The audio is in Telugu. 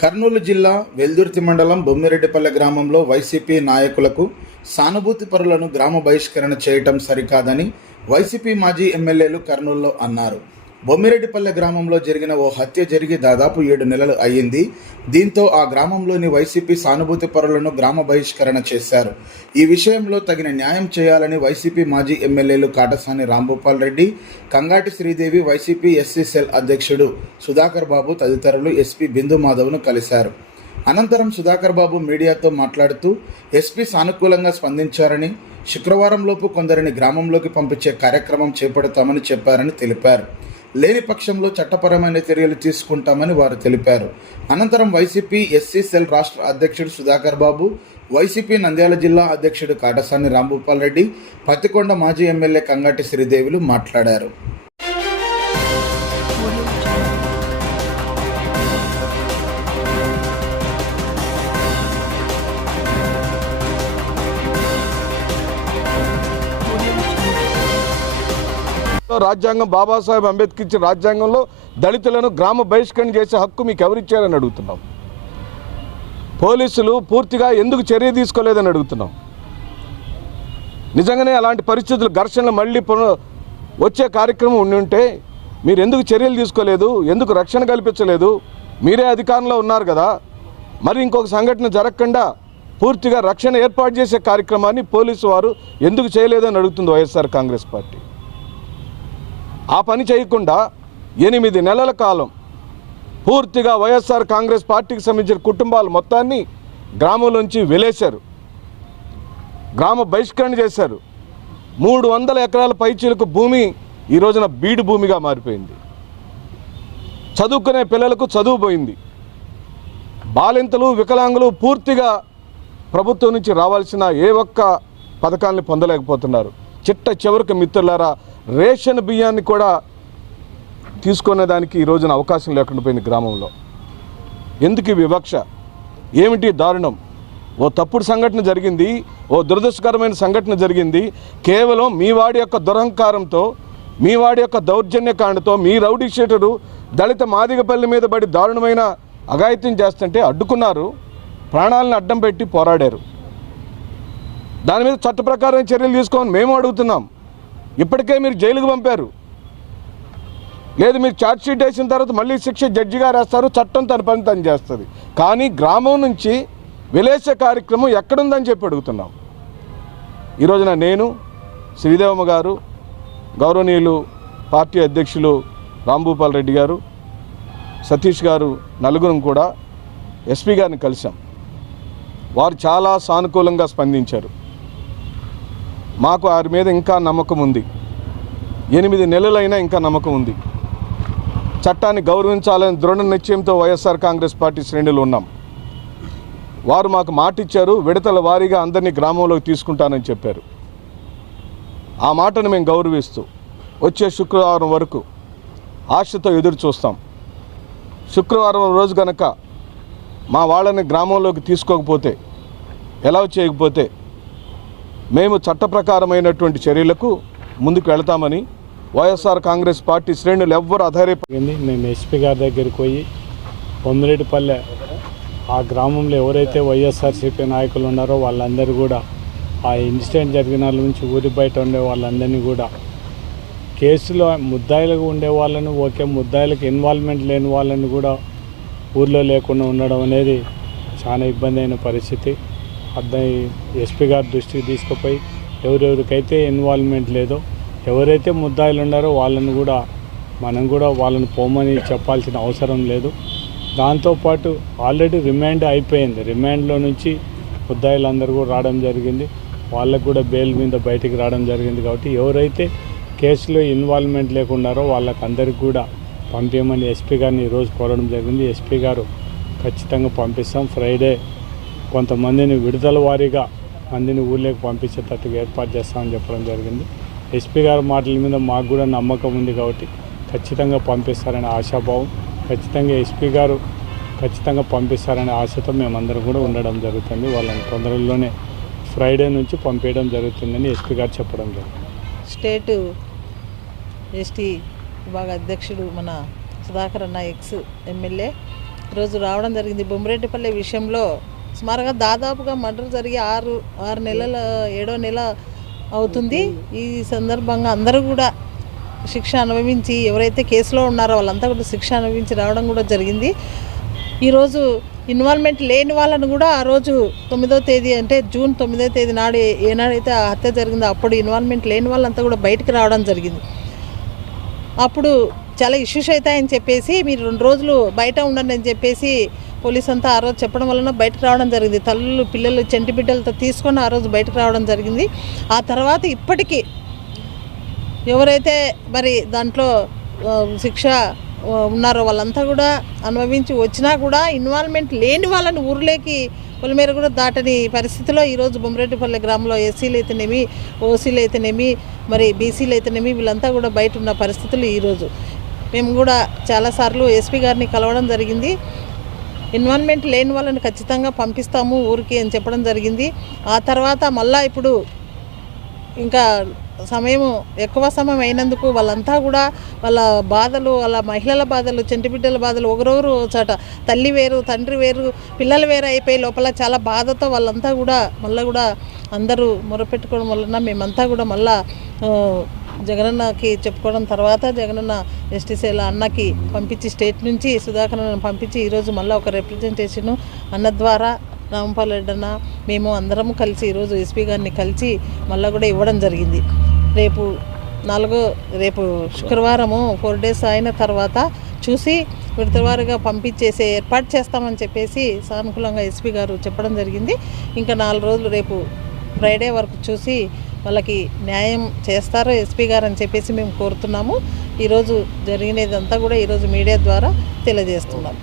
కర్నూలు జిల్లా వెల్దుర్తి మండలం బొమ్మిరెడ్డిపల్లె గ్రామంలో వైసీపీ నాయకులకు సానుభూతి పరులను గ్రామ బహిష్కరణ చేయటం సరికాదని వైసీపీ మాజీ ఎమ్మెల్యేలు కర్నూలులో అన్నారు. బొమ్మిరెడ్డిపల్లె గ్రామంలో జరిగిన ఓ హత్య జరిగి దాదాపు 7 నెలలు అయ్యింది. దీంతో ఆ గ్రామంలోని వైసీపీ సానుభూతి పరులను గ్రామ బహిష్కరణ చేశారు. ఈ విషయంలో తగిన న్యాయం చేయాలని వైసీపీ మాజీ ఎమ్మెల్యేలు Katasani Rambhupal Reddy, Kangati Sridevi, YCP SC cell అధ్యక్షుడు సుధాకర్ బాబు తదితరులు ఎస్పీ బిందు మాధవ్ను కలిశారు. అనంతరం సుధాకర్ బాబు మీడియాతో మాట్లాడుతూ ఎస్పీ సానుకూలంగా స్పందించారని, శుక్రవారంలోపు కొందరిని గ్రామంలోకి పంపించే కార్యక్రమం చేపడతామని చెప్పారని తెలిపారు. లేని పక్షంలో చట్టపరమైన చర్యలు తీసుకుంటామని వారు తెలిపారు. అనంతరం వైసీపీ ఎస్సీ సెల్ రాష్ట్ర అధ్యక్షుడు సుధాకర్ బాబు, వైసీపీ నంద్యాల జిల్లా అధ్యక్షుడు కాటసాని రాంభూపాల్ రెడ్డి, పత్తికొండ మాజీ ఎమ్మెల్యే కంగాటి శ్రీదేవిలు మాట్లాడారు. రాజ్యాంగం బాబాసాహెబ్ అంబేద్కర్ ఇచ్చిన రాజ్యాంగంలో దళితులను గ్రామ బహిష్కరణ చేసే హక్కు మీకు ఎవరిచ్చారని అడుగుతున్నాం. పోలీసులు పూర్తిగా ఎందుకు చర్య తీసుకోలేదని అడుగుతున్నాం. నిజంగానే అలాంటి పరిస్థితులు, ఘర్షణలు మళ్ళీ వచ్చే కార్యక్రమం ఉండి ఉంటే మీరు ఎందుకు చర్యలు తీసుకోలేదు, ఎందుకు రక్షణ కల్పించలేదు? మీరే అధికారంలో ఉన్నారు కదా, మరి ఇంకొక సంఘటన జరగకుండా పూర్తిగా రక్షణ ఏర్పాటు చేసే కార్యక్రమాన్ని పోలీసు వారు ఎందుకు చేయలేదని అడుగుతుంది వైఎస్ఆర్ కాంగ్రెస్ పార్టీ. ఆ పని చేయకుండా 8 నెలల కాలం పూర్తిగా వైఎస్ఆర్ కాంగ్రెస్ పార్టీకి సంబంధించిన కుటుంబాలు మొత్తాన్ని గ్రామంలోంచి వెలేశారు, గ్రామ బహిష్కరణ చేశారు. 300 ఎకరాల పైచీలకు భూమి ఈ రోజున బీడు భూమిగా మారిపోయింది. చదువుకునే పిల్లలకు చదువు పోయింది. బాలింతలు, వికలాంగులు పూర్తిగా ప్రభుత్వం నుంచి రావాల్సిన ఏ ఒక్క పథకాన్ని పొందలేకపోతున్నారు. చిట్ట చివరికి మిత్రులారా, రేషన్ బియ్యాన్ని కూడా తీసుకునే దానికి ఈ రోజున అవకాశం లేకుండా పోయింది గ్రామంలో. ఎందుకు వివక్ష? ఏమిటి దారుణం? ఓ తప్పుడు సంఘటన జరిగింది, ఓ దురదృష్టకరమైన సంఘటన జరిగింది. కేవలం మీ వాడి యొక్క దురహంకారంతో, మీ వాడి యొక్క దౌర్జన్యకాండతో మీ రౌడీ షీటరు దళిత మాదిగపల్లి మీద పడి దారుణమైన అఘాయిత్యం చేస్తుంటే అడ్డుకున్నారు, ప్రాణాలను అడ్డం పెట్టి పోరాడారు. దాని మీద చట్ట ప్రకారం చర్యలు తీసుకోమని మేము అడుగుతున్నాం. ఇప్పటికే మీరు జైలుకు పంపారు. లేదు, మీరు ఛార్జ్ షీట్ వేసిన తర్వాత మళ్ళీ శిక్ష జడ్జి గారు వేస్తారు, చట్టం తన పని తను చేస్తుంది. కానీ గ్రామం నుంచి వెలేసే కార్యక్రమం ఎక్కడుందని చెప్పి అడుగుతున్నాం. ఈరోజున నేను, శ్రీదేవమ్మ గారు, గౌరవనీయులు పార్టీ అధ్యక్షులు రాంభూపాల్ రెడ్డి గారు, సతీష్ గారు, నలుగురం కూడా ఎస్పీ గారిని కలిసాం. వారు చాలా సానుకూలంగా స్పందించారు. మాకు వారి మీద ఇంకా నమ్మకం ఉంది. 8 నెలలైనా ఇంకా నమ్మకం ఉంది. చట్టాన్ని గౌరవించాలని దృఢ నిశ్చయంతో వైఎస్ఆర్ కాంగ్రెస్ పార్టీ శ్రేణులు ఉన్నాం. వారు మాకు మాట ఇచ్చారు, విడతల వారీగా అందరినీ గ్రామంలోకి తీసుకుంటానని చెప్పారు. ఆ మాటను మేము గౌరవిస్తూ వచ్చే శుక్రవారం వరకు ఆశతో ఎదురు చూస్తాం. శుక్రవారం రోజు కనుక మా వాళ్ళని గ్రామంలోకి తీసుకోకపోతే, ఎలా చేయకపోతే మేము చట్ట ప్రకారమైనటువంటి చర్యలకు ముందుకు వెళతామని వైఎస్ఆర్ కాంగ్రెస్ పార్టీ శ్రేణులు ఎవ్వరు అధైర్యపడింది. మేము ఎస్పీ గారి దగ్గరికి పోయి బొమ్మిరెడ్డిపల్లె ఆ గ్రామంలో ఎవరైతే వైఎస్ఆర్సీపీ నాయకులు ఉన్నారో వాళ్ళందరూ కూడా ఆ ఇన్సిడెంట్ జరిగిన వాళ్ళ నుంచి ఊరి బయట ఉండే వాళ్ళందరినీ కూడా కేసులో ముద్దాయిలుగా ఉండే వాళ్ళను, ఓకే, ముద్దాయిలకు ఇన్వాల్వ్మెంట్ లేని వాళ్ళని కూడా ఊర్లో లేకుండా ఉండడం అనేది చాలా ఇబ్బంది అయిన పరిస్థితి. ఎస్పీ గారి దృష్టికి తీసుకుపోయి ఎవరెవరికైతే ఇన్వాల్వ్మెంట్ లేదో, ఎవరైతే ముద్దాయిలు ఉన్నారో వాళ్ళని కూడా మనం కూడా వాళ్ళని పోమని చెప్పాల్సిన అవసరం లేదు. దాంతోపాటు ఆల్రెడీ రిమాండ్ అయిపోయింది. రిమాండ్లో నుంచి ముద్దాయిలందరూ కూడా రావడం జరిగింది. వాళ్ళకు కూడా బెయిల్ మీద బయటికి రావడం జరిగింది. కాబట్టి ఎవరైతే కేసులో ఇన్వాల్వ్మెంట్ లేకున్నారో వాళ్ళకందరికీ కూడా పంపించమని ఎస్పీ గారిని ఈరోజు కోరడం జరిగింది. ఎస్పీ గారు ఖచ్చితంగా పంపిస్తాం. ఫ్రైడే కొంతమందిని విడుదల వారీగా మందిని ఊళ్ళోకి పంపించేటట్టుగా ఏర్పాటు చేస్తామని చెప్పడం జరిగింది. ఎస్పీ గారి మాటల మీద మాకు కూడా నమ్మకం ఉంది కాబట్టి ఖచ్చితంగా పంపిస్తారనే ఆశాభావం, ఖచ్చితంగా ఎస్పీ గారు ఖచ్చితంగా పంపిస్తారనే ఆశతో మేమందరం కూడా ఉండడం జరుగుతుంది. వాళ్ళని తొందరలోనే ఫ్రైడే నుంచి పంపించడం జరుగుతుందని ఎస్పీ గారు చెప్పడం జరిగింది. స్టేట్ ఎస్టీ విభాగ అధ్యక్షుడు మన సుధాకర్ అన్న ఎక్స్ ఎమ్మెల్యే ఈరోజు రావడం జరిగింది. బొమ్మిరెడ్డిపల్లి విషయంలో సుమారుగా దాదాపుగా మర్డర్ జరిగి 6 నెలల 7వ నెల అవుతుంది. ఈ సందర్భంగా అందరూ కూడా శిక్ష అనుభవించి, ఎవరైతే కేసులో ఉన్నారో వాళ్ళంతా కూడా శిక్ష అనుభవించి రావడం కూడా జరిగింది. ఈరోజు ఇన్వాల్వ్మెంట్ లేని వాళ్ళను కూడా ఆ రోజు 9వ తేదీ అంటే జూన్ 9వ తేదీ నాడు ఏనాడైతే ఆ హత్య జరిగిందో అప్పుడు ఇన్వాల్వ్మెంట్ లేని వాళ్ళంతా కూడా బయటకు రావడం జరిగింది. అప్పుడు చాలా ఇష్యూస్ అవుతాయని చెప్పేసి మీరు 2 రోజులు బయట ఉండండి అని చెప్పేసి పోలీస్ అంతా ఆ రోజు చెప్పడం వలన బయటకు రావడం జరిగింది. తల్లులు పిల్లలు చంటి బిడ్డలతో తీసుకొని ఆ రోజు బయటకు రావడం జరిగింది. ఆ తర్వాత ఇప్పటికీ ఎవరైతే మరి దాంట్లో శిక్ష ఉన్నారో వాళ్ళంతా కూడా అనుభవించి వచ్చినా కూడా ఇన్వాల్వ్మెంట్ లేని వాళ్ళని ఊర్లోకి పొలిమేర కూడా దాటని పరిస్థితిలో ఈరోజు బొమ్మిరెడ్డిపల్లి గ్రామంలో ఎస్సీలు అయితేనేమి, ఓసీలు అయితేనేమి, మరి బీసీలు అయితేనేమి వీళ్ళంతా కూడా బయట ఉన్న పరిస్థితులు ఈరోజు. మేము కూడా చాలాసార్లు ఎస్పీ గారిని కలవడం జరిగింది. ఇన్వాల్వ్మెంట్ లేని వాళ్ళని ఖచ్చితంగా పంపిస్తాము ఊరికి అని చెప్పడం జరిగింది. ఆ తర్వాత మళ్ళీ ఇప్పుడు ఇంకా ఎక్కువ సమయం అయినందుకు వాళ్ళంతా కూడా వాళ్ళ బాధలు, వాళ్ళ మహిళల బాధలు, చంటి బిడ్డల బాధలు ఒకరొకరు చాట తల్లి వేరు తండ్రి వేరు పిల్లలు వేరు అయిపోయి లోపల చాలా బాధతో వాళ్ళంతా కూడా మళ్ళీ కూడా అందరూ మొరపెట్టుకోవడం వలన మేమంతా కూడా మళ్ళా జగనన్నకి చెప్పుకోవడం తర్వాత జగనన్న ఎస్టీసీల అన్నకి పంపించి స్టేట్ నుంచి సుధాకర్ అన్నని పంపించి ఈరోజు మళ్ళీ ఒక రిప్రజెంటేషన్ అన్న ద్వారా రాంపాల్ రెడ్డి అన్న మేము అందరము కలిసి ఈరోజు ఎస్పీ గారిని కలిసి మళ్ళీ కూడా ఇవ్వడం జరిగింది. రేపు శుక్రవారము 4 days అయిన తర్వాత చూసి విడతవారుగా పంపించేసే ఏర్పాటు చేస్తామని చెప్పేసి సానుకూలంగా ఎస్పీ గారు చెప్పడం జరిగింది. ఇంకా 4 రోజులు రేపు ఫ్రైడే వరకు చూసి వాళ్ళకి న్యాయం చేస్తారు ఎస్పీ గారు అని చెప్పేసి మేము కోరుతున్నాము. ఈరోజు జరిగినదంతా కూడా ఈరోజు మీడియా ద్వారా తెలియజేస్తున్నాం.